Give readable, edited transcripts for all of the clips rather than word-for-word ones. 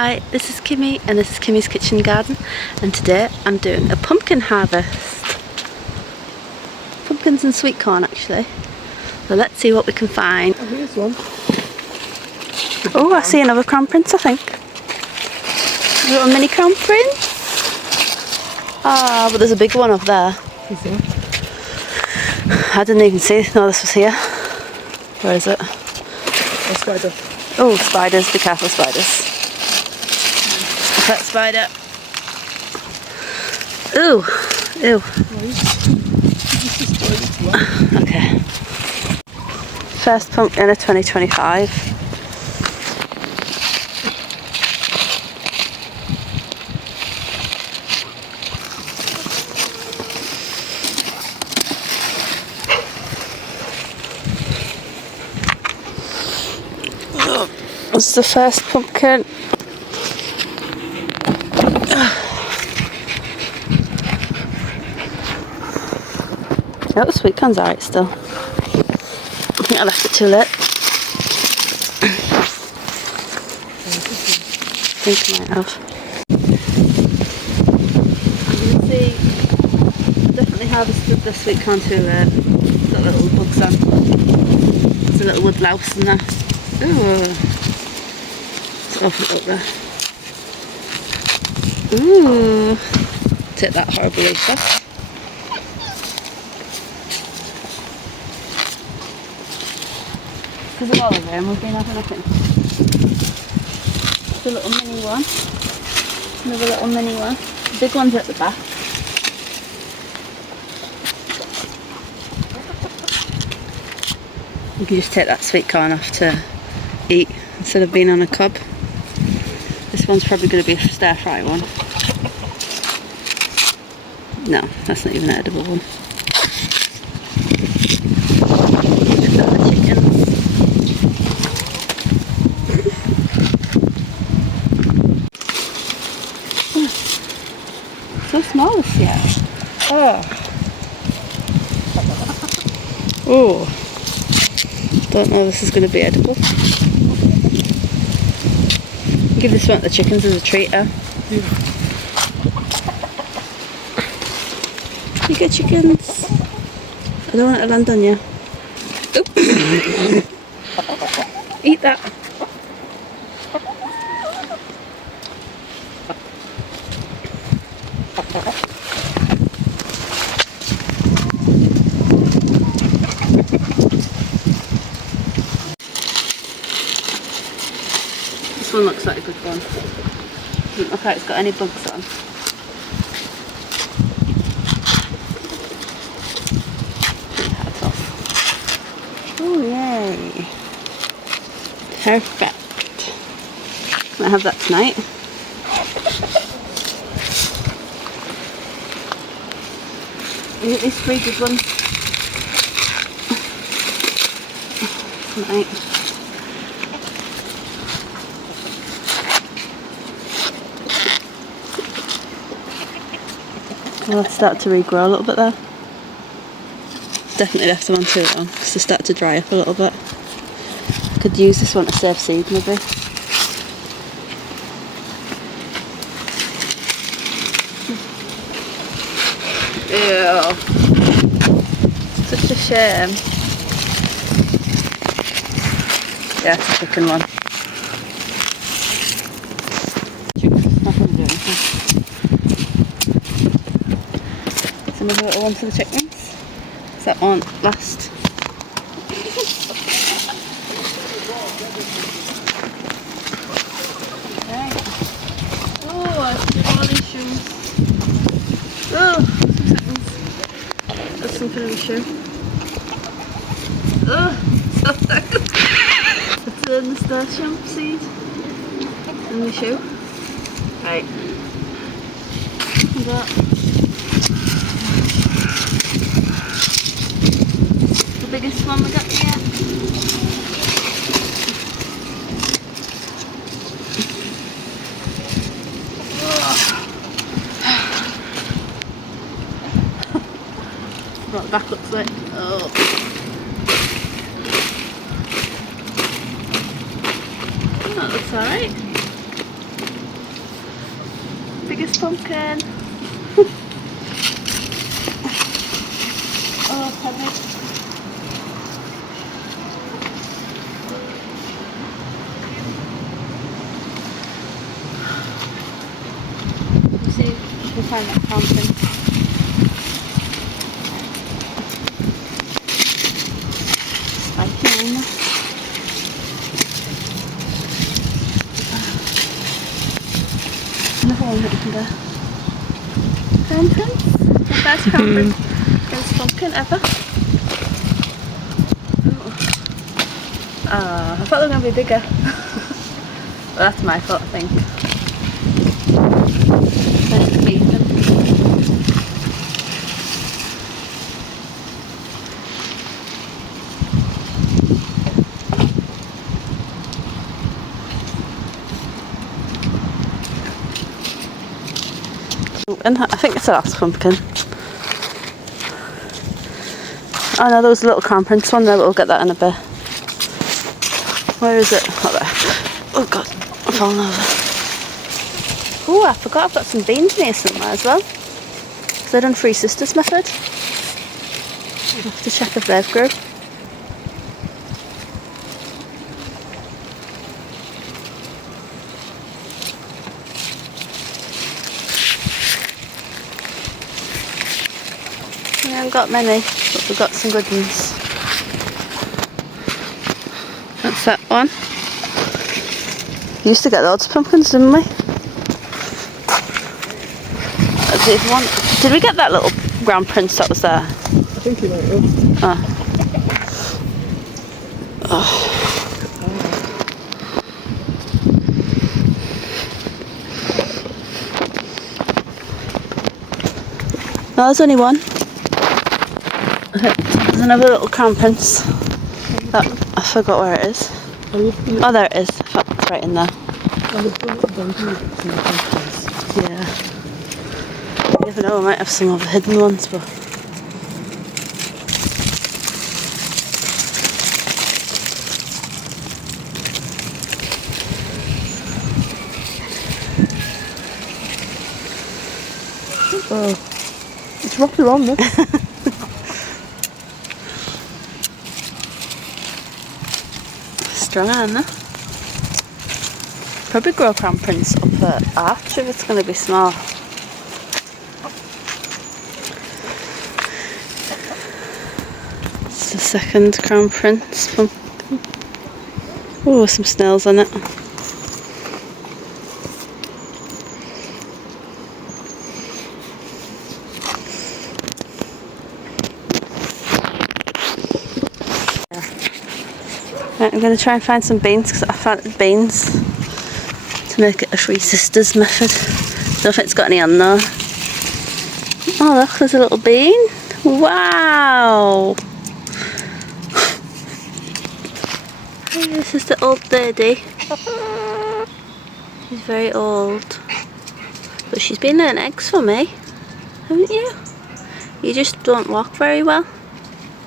Hi, this is Kimmy and this is Kimmy's Kitchen Garden, and today I'm doing a pumpkin harvest. Pumpkins and sweet corn actually. So let's see what we can find. Oh, here's one. Oh, I see another crown prince, I think. A little mini crown prince. Ah, but there's a big one up there. Is there? I didn't even see. No, this was here. Where is it? A spider. Oh, spiders. Be careful, spiders. Pet spider. Ooh, ew. Okay. First pumpkin of 2025. It's the first pumpkin. Oh, the sweet corn's alright still. I think I left it too late. I think I might have. You can see, I definitely harvested the sweet corn too late. It's got little bugs on. There's a little wood louse in there. Ooh. Let's open it up there. Ooh. Take that horrible leaf off. Because of all of them, we've been having a look. It's a little mini one. Another little mini one. The big one's at the back. You can just take that sweet corn off to eat instead of being on a cob. This one's probably going to be a stir fry one. No, that's not even an edible one. So small this year. Oh. Oh. Don't know if this is going to be edible. Give this one to the chickens as a treat. Yeah. You get chickens. I don't want it to land on you. Oop. Eat that. This one looks like a good one. Doesn't look like it's got any bugs on. Oh yay! Perfect. Might have that tonight. You get these 3 good ones tonight. Well, it's started to regrow a little bit there. Definitely left them on too long because they start to dry up a little bit. Could use this one to save seed maybe. Ew. Such a shame. Yeah, it's a chicken one. Chicken's not going to do anything. Another little one for the chickens. That won't last. Right. Oh, I have to do all these shoes. Oh, 2 seconds. That's something in the shoe. Oh, so good. Let's turn the nasturtium seed in the shoe. Right. That. Biggest one we got yet. What the back looks like. Oh. That looks alright. biggest pumpkin. Oh, heavy. You see, you can find that pumpkin. Spiky one. Another one that you can go. Crown prince? The first crown prince pumpkin ever. Oh, I thought they were going to be bigger. Well, that's my fault, I think. There's the beacon. And I think it's the last pumpkin. Oh no, there was a little crown prince one there, but we'll get that in a bit. Where is it? Oh, there. Oh god, I'm falling over. Oh, I forgot I've got some beans in here somewhere as well. Because I've done Three Sisters method. I'll have to check if they've grew. We haven't got many, but we've got some good ones. That's that one. We used to get loads of pumpkins, didn't we? That's the other one. Did we get that little ground prince that was there? I think you might have. Oh. Oh. No, there's only one. There's another little crown prince. That, I forgot where it is. Oh, there it is. I thought it's right in there. Yeah. You never know, I might have some other hidden ones, but. Oh, it's rocky on this. Strong on there. Probably grow crown prince up at arch if it's going to be small. It's the second crown prince pumpkin. Oh, some snails on it. Right, I'm going to try and find some beans because I found beans to make it a Three Sisters method. Don't know if it's got any on there. Oh look, there's a little bean. Wow! This is the old lady. She's very old. But she's been laying eggs for me, haven't you? You just don't walk very well.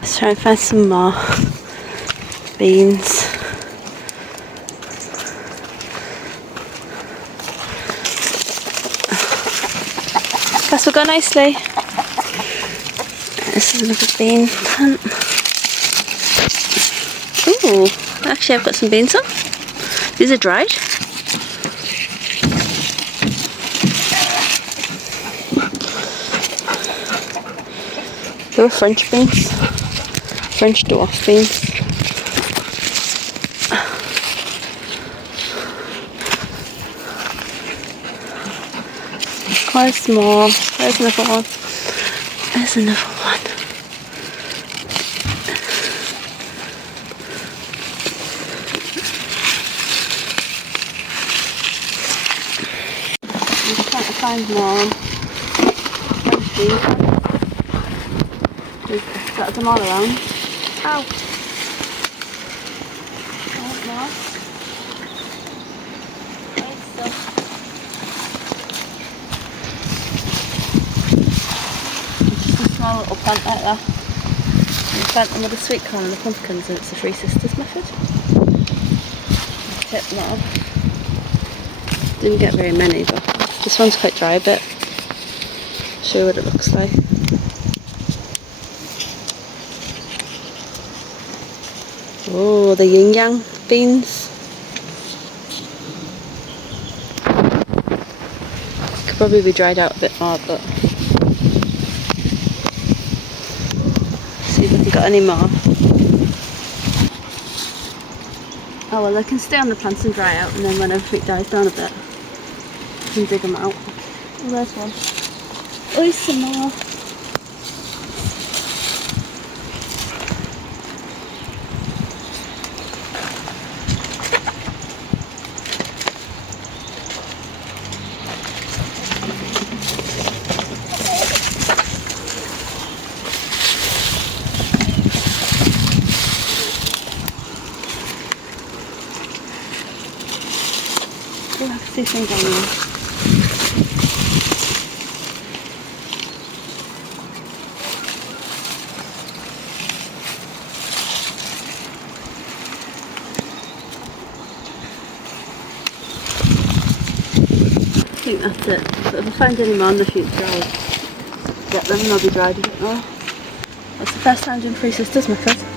Let's try and find some more beans. Guess we'll go nicely. This is another bean plant. Ooh, actually I've got some beans on. These are dried. They were French beans. French dwarf beans. Quite small. There's another one. There's another one. I'm trying to find more. We've got them all around. Ow! Oh, no. Small little plant like that. You plant them with the sweet corn and the pumpkins, and it's the Three Sisters method. Take them off. Didn't get very many, but This one's quite dry a bit. Show you what it looks like. Oh, the yin yang beans. Could probably be dried out a bit more, but see if we've got any more. Oh well, they can stay on the plants and dry out, and then when everything dies down a bit, you can dig them out. Oh, there's one. Oh, there's some more. Oh, I can see some down there. I think that's it. But if I find any more in the future, I'll get them and they'll be dried a bit more. That's the first time doing 3 sisters method.